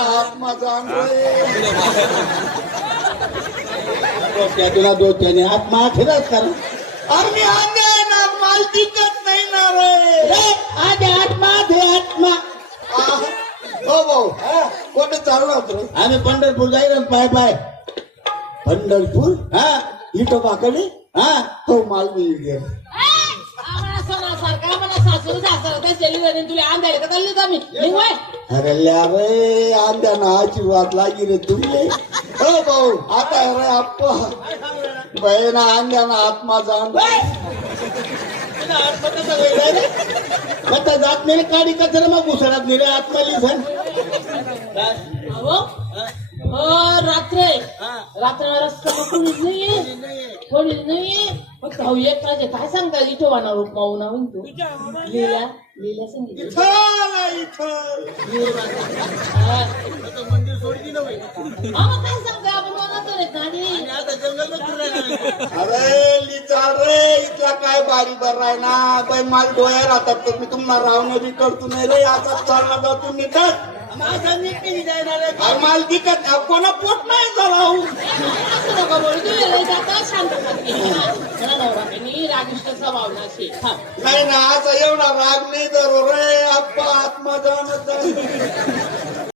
ना आत्मा जाण रे डोक्याने आत्मा फिरत कर आम्ही आंधे आहे ना माल दिकत नाही ना रे आधे आत्मा दे आत्मा हो भाऊ कोणते चालू होतो आम्ही पंढरपूर जाईल पाय पाय पंढरपूर हा इटो पाकडी हा तो माल मी घेईल अरे रे आंध्या नाची वाट लागी रे तुम्ही हो भाऊ आता रे आप्पा बहिणा आंध्याना आत्मा जाण कथा जात नाही काढी कचरा मग घुसळत नाही रे आत्मा लिसन रात्र रस्ता कोणीच नाहीये थोडीच नाहीये फक्त एक पाहिजे काय सांगता इथं रूप पाहू ना तू लीला लीला सांगितलं काय सांगता आपण मनात अरे लिचा रे इथला काय बारी बर आहे ना बाई माल डोया राहतात तर मी तुम्हाला रावणं बी करतो नाही रे आता चालला जातो निघत माझा निघते जाणार माल दिकत कोणा पोट नाही झाला रागिष्ट स्वभाव नाही ना आता एवढा राग नाही तर रे आप्पा आत्मा जाणत